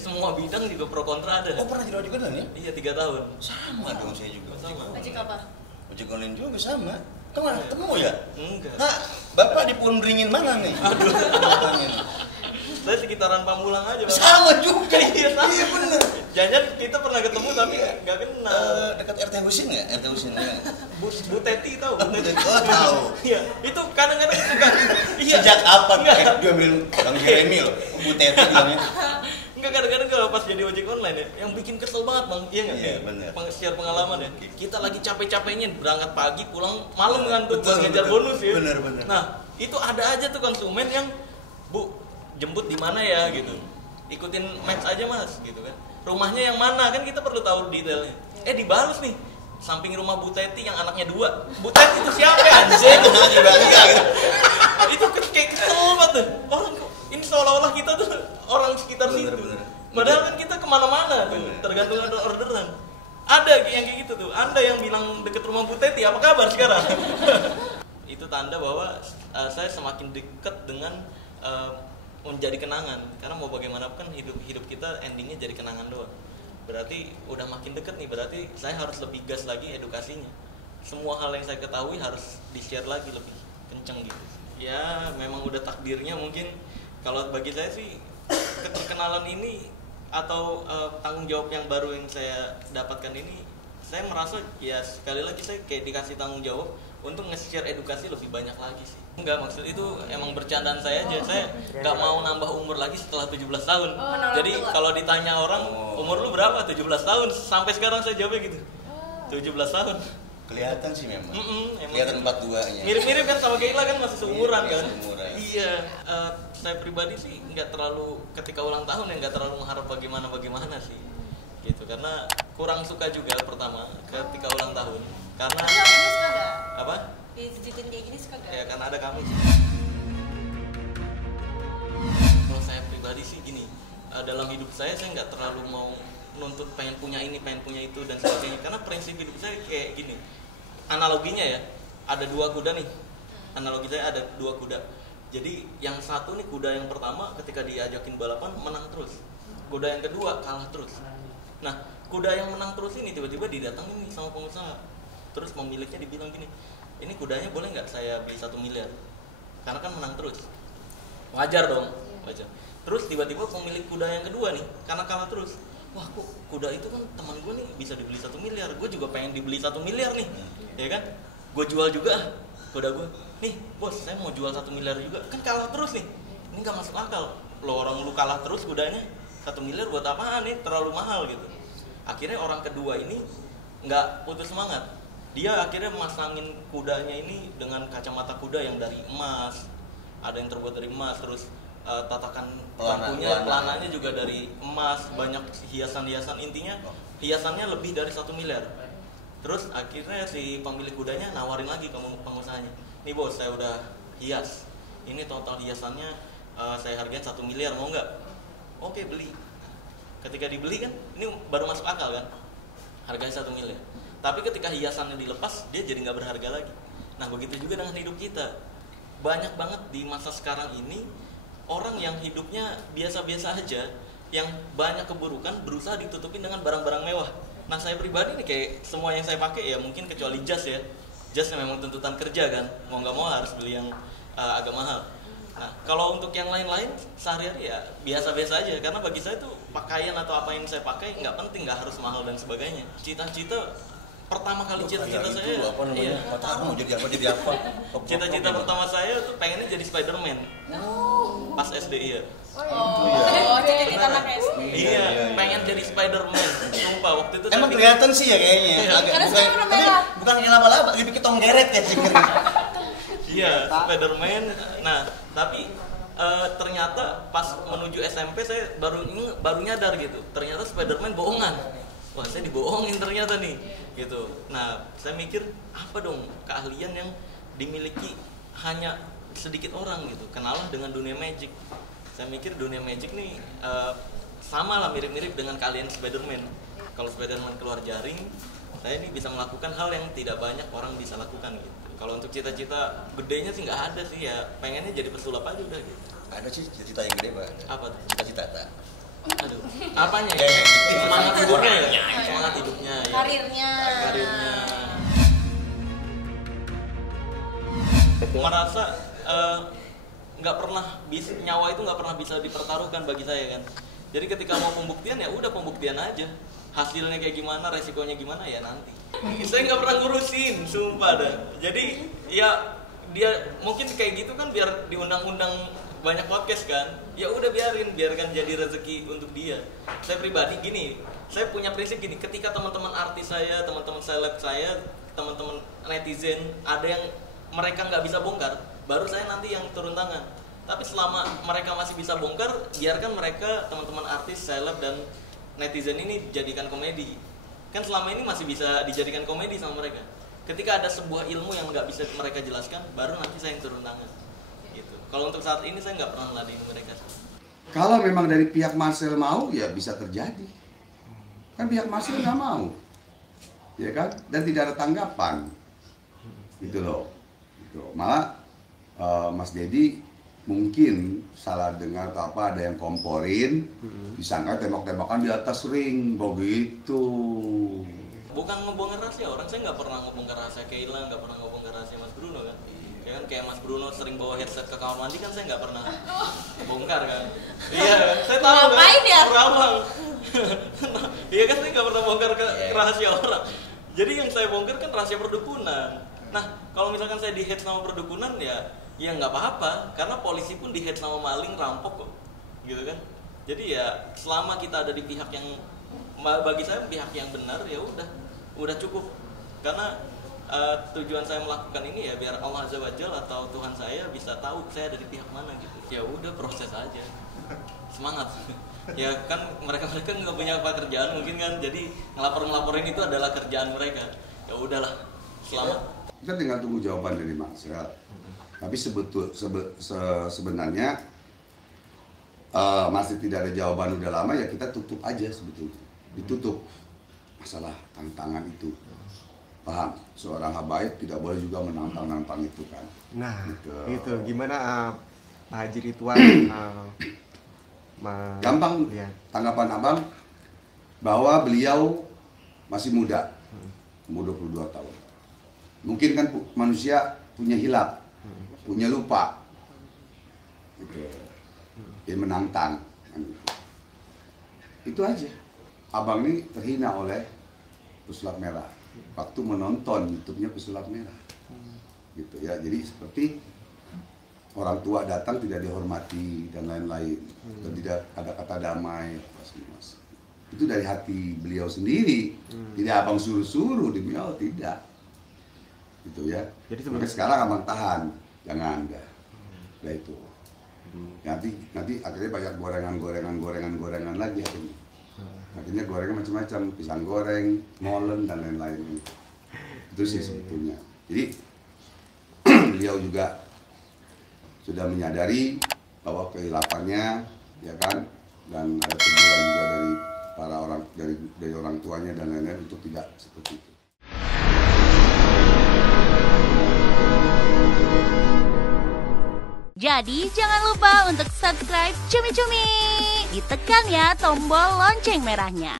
semua bidang juga pro kontra ada. Oh, pernah jadi ojek online ya? Iya, 3 tahun. Sama dong saya juga. Sama. Ojek apa? Ojek online juga sama. Kamu nggak ketemu ya? Enggak. Nah, Bapak dipundringin mana nih? Aduh. Saya sekitaran Pamulang aja, Bang. Sama juga. Iya, sama. Iya bener. Jangan kita pernah ketemu tapi nggak kenal. Dekat RT Husin nggak? RT Husin ya. Bu Teti tahu? Bu Teti. Oh, tahu. Iya, itu kadang-kadang suka. Iya. Sejak apa? Enggak. Dia ambil Bang Jeremy loh. Bu Teti bilangnya. Enggak, kadang-kadang kalau pas jadi ojek online ya, yang bikin kesel banget, Bang. Iya nggak? Iya, bener. Share pengalaman ya. Kita lagi capek-capeknya berangkat pagi, pulang malam kan tuh Betul, buat ngejar betul. bonus ya. Bener. Nah, itu ada aja tuh konsumen yang, Bu, jemput di mana ya gitu. Ikutin Maps aja, Mas, gitu kan. Rumahnya yang mana kan kita perlu tahu detailnya. Dibalas nih. Samping rumah Bu Teti yang anaknya 2. Bu Teti itu siapa ya? Anjing. Itu kayak kesel banget tuh. Orang ini seolah-olah kita tuh orang sekitar situ. Padahal kan kita kemana-mana tuh, tergantung ada orderan. Ada yang kayak gitu tuh. Anda yang bilang deket rumah Bu Teti, apa kabar sekarang? Itu tanda bahwa saya semakin dekat dengan menjadi kenangan. Karena mau bagaimanapun hidup kita endingnya jadi kenangan doang. Berarti udah makin deket nih, berarti saya harus lebih gas lagi edukasinya. Semua hal yang saya ketahui harus di-share lagi lebih kenceng gitu. Ya memang udah takdirnya mungkin. Kalau bagi saya sih keterkenalan ini atau tanggung jawab yang baru yang saya dapatkan ini, saya merasa ya sekali lagi saya kayak dikasih tanggung jawab untuk nge-share edukasi lebih banyak lagi sih. Enggak, maksud itu emang bercandaan saya aja. Saya nggak mau nambah umur lagi setelah 17 tahun. Jadi kalau ditanya orang, umur lu berapa? 17 tahun. Sampai sekarang saya jawabnya gitu. 17 tahun. Kelihatan sih memang. Emang Kelihatan 42-nya. mirip-mirip kan sama Keila kan masih seumuran kan. Seumuran. Iya. Saya pribadi sih nggak terlalu ketika ulang tahun ya nggak terlalu mengharap bagaimana sih. Gitu karena kurang suka juga pertama ketika ulang tahun. Karena ini suka gak? apa? Dijujutin kayak gini suka gak? Ya karena ada kami sih. Kalau saya pribadi sih gini, dalam hidup saya nggak terlalu mau nuntut pengen punya ini, pengen punya itu dan sebagainya. Karena prinsip hidup saya kayak gini. Analoginya ya, ada 2 kuda nih. Analogi saya ada 2 kuda. Jadi yang satu nih kuda yang pertama ketika diajakin balapan menang terus. Kuda yang kedua kalah terus. Nah, kuda yang menang terus ini tiba-tiba didatangin nih sama pengusaha. Terus pemiliknya dibilang gini, ini kudanya boleh nggak saya beli 1 miliar? Karena kan menang terus. Wajar dong, wajar. Terus tiba-tiba pemilik kuda yang kedua nih, karena kalah terus. Wah kok kuda itu kan teman gue nih bisa dibeli 1 miliar. Gue juga pengen dibeli 1 miliar nih, ya kan? Gue jual juga kuda gue. Nih bos, saya mau jual 1 miliar juga. Kan kalah terus nih, ini nggak masuk akal. Lo orang lu kalah terus kudanya, 1 miliar buat apaan nih? Terlalu mahal gitu. Akhirnya orang kedua ini nggak putus semangat. Dia akhirnya masangin kudanya ini dengan kacamata kuda yang dari emas, ada yang terbuat dari emas, terus tatakan bangkunya, pelananya juga dari emas, banyak hiasan-hiasan, intinya hiasannya lebih dari 1 miliar. Terus akhirnya si pemilik kudanya nawarin lagi ke pengusahanya, nih bos saya udah hias, ini total hiasannya saya hargain 1 miliar, mau nggak? Oke beli. Ketika dibeli kan, ini baru masuk akal kan, harganya 1 miliar. Tapi ketika hiasannya dilepas, dia jadi nggak berharga lagi. Nah begitu juga dengan hidup kita. Banyak banget di masa sekarang ini orang yang hidupnya biasa-biasa aja, yang banyak keburukan berusaha ditutupin dengan barang-barang mewah. Nah saya pribadi nih kayak semua yang saya pakai ya mungkin kecuali jas ya. Jas yang memang tuntutan kerja kan, mau nggak mau harus beli yang agak mahal. Nah kalau untuk yang lain-lain sehari-hari ya biasa-biasa aja. Karena bagi saya tuh pakaian atau apa yang saya pakai nggak penting, nggak harus mahal dan sebagainya. Cita-cita pertama kali cita-cita saya apa namanya? Mau jadi apa? Cita-cita pertama saya tuh pengennya jadi Spider-Man. Pas SD ya. Cita-cita anak SD. Iya, pengen jadi Spider-Man. Sumpah waktu itu Emang kelihatan sih ya kayaknya. Agak bukan yang laba-laba, lebih ke tonggeret ya sih. Iya, Spider-Man. Nah, tapi ternyata pas menuju SMP saya baru nyadar gitu. Ternyata Spider-Man bohongan. Wah, saya dibohongin ternyata nih, gitu. Nah, saya mikir apa dong keahlian yang dimiliki hanya sedikit orang gitu. Kenalah dengan dunia magic. Saya mikir dunia magic nih sama lah mirip-mirip dengan kalian Spider-Man. Kalau Spider-Man keluar jaring, saya ini bisa melakukan hal yang tidak banyak orang bisa lakukan gitu. Kalau untuk cita-cita gedenya sih nggak ada sih ya. Pengennya jadi pesulap aja udah gitu. Ada sih cita-cita yang gede, Pak. Apa tuh? Cita-cita. Aduh, apanya ya? Semangat hidupnya ya, semangat hidupnya ya. Karirnya. Merasa nggak pernah bisa, nyawa itu nggak pernah bisa dipertaruhkan bagi saya kan. Jadi ketika mau pembuktian ya udah pembuktian aja, hasilnya kayak gimana, resikonya gimana ya nanti. Saya nggak pernah ngurusin, sumpah dah. Jadi ya dia mungkin kayak gitu kan biar diundang-undang banyak podcast kan, ya udah biarkan jadi rezeki untuk dia. Saya pribadi gini, saya punya prinsip gini, ketika teman-teman artis saya, teman-teman seleb saya, teman-teman netizen ada yang mereka nggak bisa bongkar, baru saya nanti yang turun tangan. Tapi selama mereka masih bisa bongkar, biarkan mereka, teman-teman artis, seleb dan netizen ini jadikan komedi. Kan selama ini masih bisa dijadikan komedi sama mereka. Ketika ada sebuah ilmu yang nggak bisa mereka jelaskan, baru nanti saya yang turun tangan. Gitu. Kalau untuk saat ini saya nggak pernah ladeni mereka. Kalau memang dari pihak Marcel mau, ya bisa terjadi. Kan pihak Marcel nggak mau, ya kan? Dan tidak ada tanggapan, gitu loh. Gitu. Malah Mas Dedi mungkin salah dengar atau apa, ada yang komporin, disangka tembak-tembakan di atas ring, begitu. Bukan ngebongkar rahasia orang, saya nggak pernah ngebongkar rahasia Keila, nggak pernah ngebongkar rahasia Mas Bruno kan. Ya kan kayak Mas Bruno sering bawa headset ke kamar mandi kan, saya nggak pernah bongkar kan. Iya, saya tahu kan. Ngapain ya? Berawang. Iya kan, saya nggak pernah bongkar ke rahasia orang. Jadi yang saya bongkar kan rahasia perdukunan. Nah, kalau misalkan saya di head sama perdukunan ya nggak apa-apa, karena polisi pun di head sama maling, rampok kok, gitu kan. Jadi ya selama kita ada di pihak yang, bagi saya pihak yang benar, ya udah cukup. Karena tujuan saya melakukan ini ya biar Allah Azza wa Jalla atau Tuhan saya bisa tahu saya ada di pihak mana gitu. Ya udah, proses aja, semangat. Ya kan mereka nggak punya pekerjaan mungkin kan, jadi ngelaporin itu adalah kerjaan mereka. Ya udahlah, selamat. Kita tinggal tunggu jawaban dari Marcel. Tapi sebenarnya masih tidak ada jawaban udah lama, ya kita tutup aja sebetulnya. Ditutup masalah tantangan itu. Paham? Seorang habaib tidak boleh juga menantang itu kan. Nah, gitu. Gimana Pak Haji Ridwan? Gampang tanggapan abang bahwa beliau masih muda, umur 22 tahun. Mungkin kan manusia punya hilap, punya lupa, gitu. Dia menantang, kan gitu. Itu aja. Abang ini terhina oleh Pesulap Merah waktu menonton YouTube-nya Pesulap Merah, gitu ya. Jadi seperti orang tua datang tidak dihormati dan lain-lain, dan tidak ada kata damai. Itu dari hati beliau sendiri, tidak abang suruh-suruh demi Allah, tidak. Gitu ya. Jadi sekarang abang tahan, jangan dah. Nah itu. Nanti akhirnya banyak gorengan lagi akhirnya. Akhirnya gorengan macam-macam, pisang goreng, molen dan lain-lain. Itu sih sebetulnya. Jadi beliau juga sudah menyadari bahwa kehilafannya, ya kan, dan ada teguran juga dari para orang, dari orang tuanya dan lain-lain untuk tidak seperti itu. Jadi jangan lupa untuk subscribe Cumi Cumi. Ditekan ya tombol lonceng merahnya.